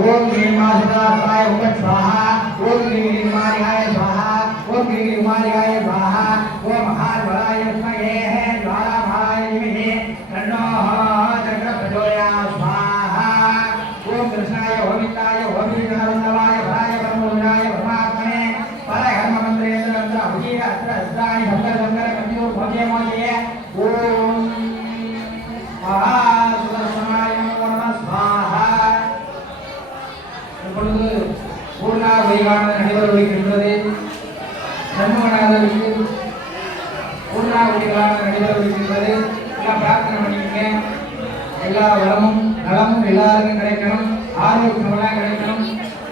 ओम ह्रीं मासिकाय ओम स्वाहा ओम ह्रीं मारियाय स्वाहा ओम ह्रीं मारियाय स्वाहा ओम महाबलाय विद्महे ज्वालाभाय धीमहि तन्नो चक्र प्रचोदयात् स्वाहा ओम कृष्णाय ओमिताय ओमिनानन्दवाय भराय ब्रह्मोदयाय परमात्मने परहर्म मंत्रेन्द्र मंत्र अभिजीव अत्र अस्त्राणि शंकर शंकर कंजूर भोजे मोजे ओम महासुदर्शनाय नमः स्वाहा இப்பொழுது பூர்ணா வழிகாண நடைபெறவிருக்கின்றது. சண்முகநாதருக்கு பூர்ணா வழிகாண நடைபெறவிருக்கின்றது. எல்லாம் பிரார்த்தனை பண்ணிக்கங்க. எல்லா வளமும் நலமும் எல்லாருக்கும் கிடைக்கணும். ஆரோக்கியம் எல்லாம் கிடைக்கணும்.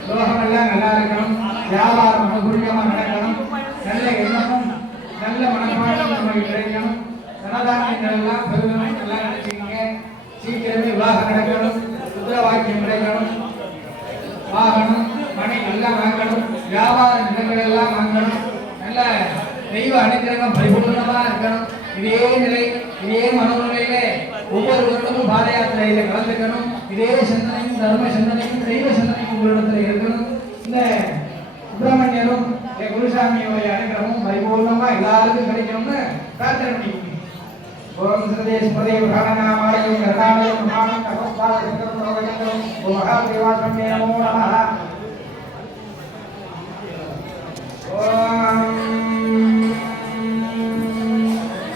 லோகம் எல்லாம் நல்லா இருக்கணும். வியாபாரம் அனுகூலியமா நடக்கணும். நல்ல எண்ணமும் நல்ல மனப்பாடம் நமக்கு கிடைக்கணும். சனதானங்கள் எல்லாம் பெருகணும். எல்லாம் நினைச்சுக்கங்க. சீக்கிரமே விவாகம் நடக்கணும். சுத்திர வாக்கியம் கிடைக்கணும். வாகனம் மனை எல்லாம் வாங்கணும். வியாபார நிலங்கள் எல்லாம் வாங்கணும். நல்ல தெய்வ அனுக்கிரகம் பரிபூர்ணமா இருக்கணும். இதே நிலை இதே மனோநிலையிலே ஒவ்வொரு வருடமும் பாத யாத்திரையில கலந்துக்கணும். இதே சிந்தனையும் தர்ம சிந்தனையும் தெய்வ சிந்தனையும் உங்களிடத்துல இருக்கணும். இந்த சுப்பிரமணியரும் குருசாமியோடைய அனுக்கிரகமும் பரிபூர்ணமா எல்லாருக்கும் கிடைக்கணும்னு பிரார்த்தனை பண்ணிக்கணும். ओम सदेश पदेव घननामाय घनाय महान तपस्वा शंकर प्रवचन ओम महादेवासम्मे नमो नमः ओम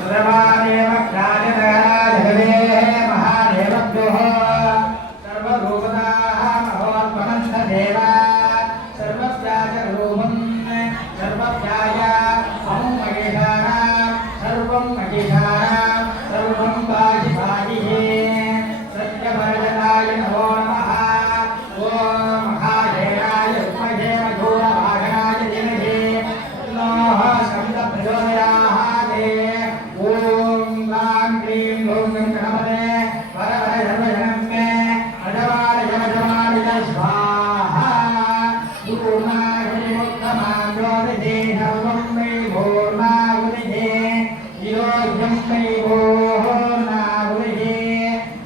सर्वदेव राजधराजगदे महादेवभ्यो सर्वरूपदाः महोत्तमश्च देवा सर्वव्याजरूपं सर्वव्याय अहं महेशाः सर्वं महेशाः सर्वं पाहि पाहि सत्यवर्जनाय नमो नमः ओम महादेवाय विद्महे मधुरवाहनाय धीमहि तन्नः शब्दः प्रचोदयात् ओम ह्रां क्लीं ह्रूं गणपते वरवरे सर्वजनमे अजवालय स्वाहा पूर्णाहुतिमुत्तमाञ्जोतिः सर्वं मे भूर्णाहुतिः योग्यं मे भूर्णाहुतिः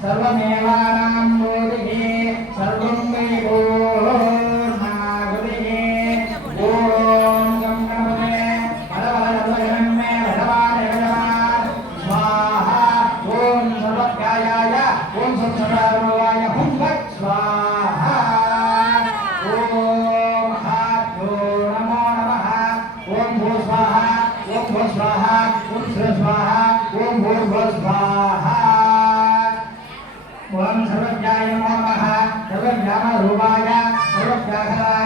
सर्वमेवानां मोदिः सर्वं मे भूर्णाहुतिः ओम गं गणपते वरवरजनमे वरवाय स्वाहा ओम सर्वज्ञायाय ओम संसदारोवाय हुं फट् स्वाहा ओम हाभ्यो नमो नमः ओम भू स्वाहा ओम भू स्वाहा ओम श्री स्वाहा ओम भूर्भुवः स्वाहा ओम सर्वज्ञाय नमो नमः सर्वज्ञानरूपाय